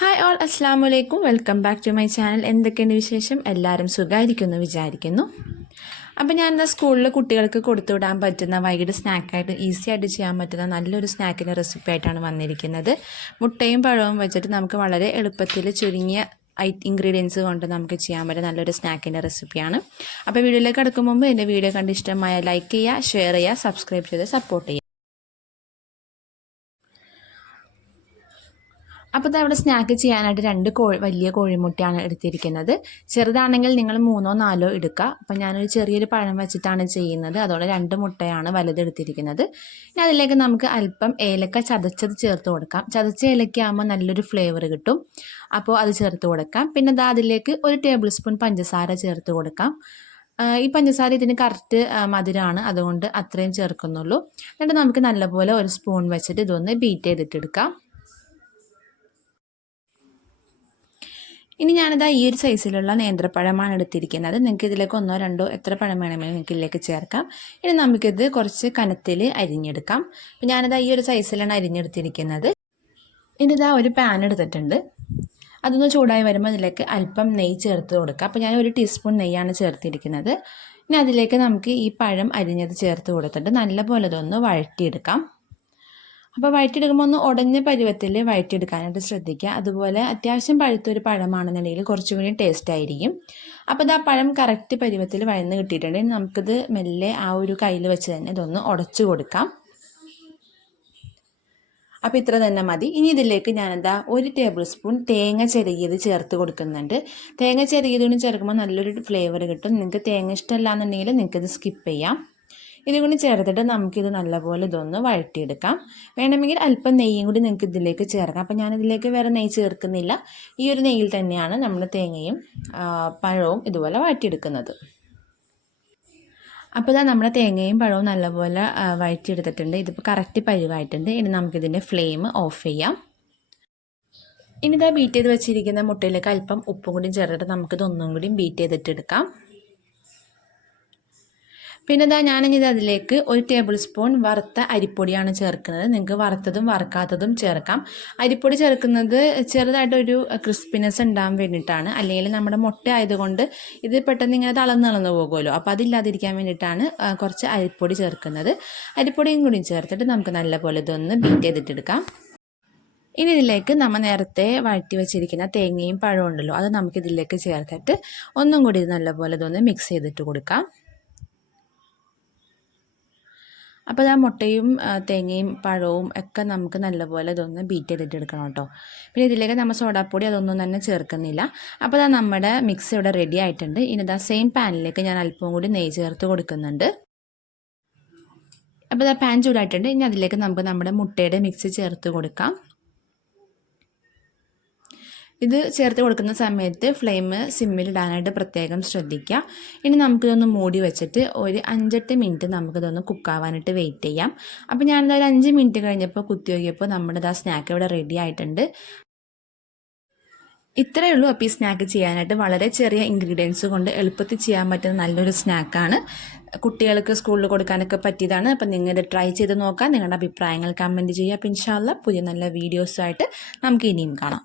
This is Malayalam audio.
ഹായ് ഓൾ അസ്സാം വലൈക്കും welcome back to my channel എന്തൊക്കെയുണ്ട് വിശേഷം? എല്ലാവരും സുഖമായിരിക്കുന്നു വിചാരിക്കുന്നു. അപ്പം ഞാൻ എന്നാൽ സ്കൂളിൽ കുട്ടികൾക്ക് കൊടുത്തു വിടാൻ പറ്റുന്ന വൈകിട്ട് സ്നാക്കായിട്ട് ഈസി ആയിട്ട് ചെയ്യാൻ പറ്റുന്ന നല്ലൊരു സ്നാക്കിന്റെ റെസിപ്പി ആയിട്ടാണ് വന്നിരിക്കുന്നത്. മുട്ടയും പഴവും വെച്ചിട്ട് നമുക്ക് വളരെ എളുപ്പത്തിൽ ചുരുങ്ങിയ ഇൻഗ്രീഡിയൻസ് കൊണ്ട് നമുക്ക് ചെയ്യാൻ പറ്റുന്ന നല്ലൊരു സ്നാക്കിന്റെ റെസിപ്പിയാണ് അപ്പോൾ വീഡിയോയിലേക്ക് അടുക്കുമ്പോൾ മുമ്പ് എന്റെ വീഡിയോ കണ്ട് ഇഷ്ടമായ ലൈക്ക് ചെയ്യുക ഷെയർ ചെയ്യുക സബ്സ്ക്രൈബ് ചെയ്ത് സപ്പോർട്ട് ചെയ്യുക. അപ്പോൾ അവിടെ സ്നാക്ക് ചെയ്യാനായിട്ട് രണ്ട് കോഴി വലിയ കോഴിമുട്ടയാണ് എടുത്തിരിക്കുന്നത്. ചെറുതാണെങ്കിൽ നിങ്ങൾ മൂന്നോ നാലോ എടുക്കുക അപ്പോൾ ഞാനൊരു ചെറിയൊരു പഴം വെച്ചിട്ടാണ് ചെയ്യുന്നത്. അതോടെ രണ്ട് മുട്ടയാണ് വലുതെടുത്തിരിക്കുന്നത് ഇനി അതിലേക്ക് നമുക്ക് അല്പം ഏലക്ക ചതച്ചത് ചേർത്ത് കൊടുക്കാം. ചതച്ച ഏലക്കയാകുമ്പോൾ നല്ലൊരു ഫ്ലേവർ കിട്ടും. അപ്പോൾ അത് ചേർത്ത് കൊടുക്കാം. പിന്നെ അത് അതിലേക്ക് ഒരു ടേബിൾ സ്പൂൺ പഞ്ചസാര ചേർത്ത് കൊടുക്കാം. ഈ പഞ്ചസാര ഇതിന് കറക്റ്റ് മധുരമാണ് അതുകൊണ്ട് അത്രയും ചേർക്കുന്നുള്ളൂ. എന്നിട്ട് നമുക്ക് നല്ലപോലെ ഒരു സ്പൂൺ വെച്ചിട്ട് ഇതൊന്ന് ബീറ്റ് ചെയ്തിട്ടെടുക്കാം ഇനി ഞാനിതാ ഈ ഒരു സൈസിലുള്ള നേന്ത്രപ്പഴമാണ് എടുത്തിരിക്കുന്നത്. നിങ്ങൾക്ക് ഇതിലേക്ക് ഒന്നോ രണ്ടോ എത്ര പഴം വേണമെങ്കിലും നിങ്ങൾക്ക് ഇതിലേക്ക് ചേർക്കാം. ഇനി നമുക്കിത് കുറച്ച് കനത്തിൽ അരിഞ്ഞെടുക്കാം. അപ്പം ഞാനിതാ ഈ ഒരു സൈസിലാണ് അരിഞ്ഞെടുത്തിരിക്കുന്നത്. ഇനി ഇതാ ഒരു പാൻ എടുത്തിട്ടുണ്ട്. അതൊന്ന് ചൂടായി വരുമ്പോൾ അതിലേക്ക് അല്പം നെയ്യ് ചേർത്ത് കൊടുക്കുക അപ്പോൾ ഞാൻ ഒരു ടീസ്പൂൺ നെയ്യാണ് ചേർത്തിരിക്കുന്നത്. ഇനി അതിലേക്ക് നമുക്ക് ഈ പഴം അരിഞ്ഞത് ചേർത്ത് കൊടുത്തിട്ട് നല്ലപോലെ ഇതൊന്ന് വഴറ്റിയെടുക്കാം. അപ്പോൾ വഴറ്റിയെടുക്കുമ്പോൾ ഒന്ന് ഉടഞ്ഞ പരുവത്തിൽ വഴറ്റിയെടുക്കാനായിട്ട് ശ്രദ്ധിക്കുക. അതുപോലെ അത്യാവശ്യം പഴുത്തൊരു പഴമാണെന്നുണ്ടെങ്കിൽ കുറച്ചും കൂടി ടേസ്റ്റ് ആയിരിക്കും. അപ്പോൾ ഇത് ആ പഴം കറക്റ്റ് പരുവത്തിൽ വഴന്ന് കിട്ടിയിട്ടുണ്ടെങ്കിൽ നമുക്കിത് മെല്ലെ ആ ഒരു കയ്യിൽ വെച്ച് തന്നെ ഇതൊന്ന് ഉടച്ചു കൊടുക്കാം. അപ്പോൾ ഇത്ര തന്നെ മതി. ഇനി ഇതിലേക്ക് ഞാനെന്താ ഒരു ടേബിൾ സ്പൂൺ തേങ്ങ ചെറുകിയത് ചേർത്ത് കൊടുക്കുന്നുണ്ട്. തേങ്ങ ചെറുകിയതുകൊണ്ട് ചേർക്കുമ്പോൾ നല്ലൊരു ഫ്ലേവർ കിട്ടും. നിങ്ങൾക്ക് തേങ്ങ ഇഷ്ടമല്ല എന്നുണ്ടെങ്കിൽ നിങ്ങൾക്കിത് സ്കിപ്പ് ചെയ്യാം. ഇതും കൂടി ചേർത്തിട്ട് നമുക്കിത് നല്ലപോലെ ഇതൊന്ന് വഴറ്റിയെടുക്കാം. വേണമെങ്കിൽ അല്പം നെയ്യും കൂടി നിങ്ങൾക്ക് ഇതിലേക്ക് ചേർക്കാം. അപ്പോൾ ഞാനിതിലേക്ക് വേറെ നെയ്യ് ചേർക്കുന്നില്ല. ഈ ഒരു നെയ്യിൽ തന്നെയാണ് നമ്മൾ തേങ്ങയും പഴവും ഇതുപോലെ വഴറ്റിയെടുക്കുന്നത്. അപ്പോൾ ഇതാ നമ്മുടെ തേങ്ങയും പഴവും നല്ലപോലെ വഴറ്റിയെടുത്തിട്ടുണ്ട്. ഇതിപ്പോൾ കറക്റ്റ് പരിവായിട്ടുണ്ട്. ഇനി നമുക്കിതിന്റെ ഫ്ലെയിം ഓഫ് ചെയ്യാം. ഇനി ഇതാ ബീറ്റ് ചെയ്ത് വെച്ചിരിക്കുന്ന മുട്ടയിലേക്ക് അല്പം ഉപ്പും കൂടി ചേർത്തിട്ട് നമുക്കിതൊന്നും കൂടി ബീറ്റ് ചെയ്തിട്ടെടുക്കാം. പിന്നെ ഇതാ ഞാനിത് അതിലേക്ക് ഒരു ടേബിൾ സ്പൂൺ വറുത്ത അരിപ്പൊടിയാണ് ചേർക്കുന്നത്. നിങ്ങൾക്ക് വറുത്തതും വറുക്കാത്തതും ചേർക്കാം. അരിപ്പൊടി ചേർക്കുന്നത് ചെറുതായിട്ടൊരു ക്രിസ്പിനെസ് ഉണ്ടാകാൻ വേണ്ടിയിട്ടാണ്. അല്ലെങ്കിൽ നമ്മുടെ മുട്ട ആയതുകൊണ്ട് ഇത് പെട്ടെന്ന് ഇങ്ങനെ തളർന്നളന്ന് പോകുമല്ലോ. അപ്പോൾ അതില്ലാതിരിക്കാൻ വേണ്ടിയിട്ടാണ് കുറച്ച് അരിപ്പൊടി ചേർക്കുന്നത്. അരിപ്പൊടിയും കൂടി ചേർത്തിട്ട് നമുക്ക് നല്ലപോലെ ഇതൊന്ന് ബീറ്റ് ചെയ്തിട്ടെടുക്കാം. ഇനി ഇതിലേക്ക് നമ്മൾ നേരത്തെ വഴറ്റി വെച്ചിരിക്കുന്ന തേങ്ങയും പഴവും ഉണ്ടല്ലോ അത് നമുക്കിതിലേക്ക് ചേർത്തിട്ട് ഒന്നും കൂടി ഇത് നല്ലപോലെ ഇതൊന്ന് മിക്സ് ചെയ്തിട്ട് കൊടുക്കാം. അപ്പോൾ ആ മുട്ടയും തേങ്ങയും പഴവും ഒക്കെ നമുക്ക് നല്ലപോലെ ഇതൊന്ന് ബീറ്റ് ചെയ്തിട്ട് എടുക്കണം കേട്ടോ. പിന്നെ ഇതിലേക്ക് നമ്മൾ സോഡാപ്പൊടി അതൊന്നും തന്നെ ചേർക്കുന്നില്ല. അപ്പോൾ അതാ നമ്മുടെ മിക്സ് ഇവിടെ റെഡി ആയിട്ടുണ്ട്. ഇനി ഇതാ സെയിം പാനിലേക്ക് ഞാൻ അല്പം കൂടി നെയ്യ് ചേർത്ത് കൊടുക്കുന്നുണ്ട്. അപ്പോൾ ഇതാ പാൻ ചൂടായിട്ടുണ്ട്. ഇനി അതിലേക്ക് നമുക്ക് നമ്മുടെ മുട്ടയുടെ മിക്സ് ചേർത്ത് കൊടുക്കാം. ഇത് ചേർത്ത് കൊടുക്കുന്ന സമയത്ത് ഫ്ലെയിം സിമ്മിൽ ഇടാനായിട്ട് പ്രത്യേകം ശ്രദ്ധിക്കുക ഇനി നമുക്കിതൊന്ന് മൂടി വെച്ചിട്ട് ഒരു അഞ്ചെട്ട് മിനിറ്റ് നമുക്കിതൊന്ന് കുക്കാവാനായിട്ട് വെയിറ്റ് ചെയ്യാം. അപ്പോൾ ഞാനിത് ഒരു അഞ്ച് മിനിറ്റ് കഴിഞ്ഞപ്പോൾ കുത്തി നോക്കിയപ്പോൾ നമ്മുടെ ആ സ്നാക്ക് ഇവിടെ റെഡി ആയിട്ടുണ്ട്. ഇത്രയേ ഉള്ളൂ. അപ്പോൾ ഈ സ്നാക്ക് ചെയ്യാനായിട്ട് വളരെ ചെറിയ ഇൻഗ്രീഡിയൻസ് കൊണ്ട് എളുപ്പത്തിൽ ചെയ്യാൻ പറ്റുന്ന നല്ലൊരു സ്നാക്കാണ് കുട്ടികൾക്ക് സ്കൂളിൽ കൊടുക്കാനൊക്കെ പറ്റിയതാണ്. അപ്പം നിങ്ങൾ ഇത് ട്രൈ ചെയ്ത് നോക്കാം. നിങ്ങളുടെ അഭിപ്രായങ്ങൾ കമന്റ് ചെയ്യുക. അപ്പം ഇൻഷാല്ല പുതിയ നല്ല വീഡിയോസുമായിട്ട് നമുക്ക് ഇനിയും കാണാം.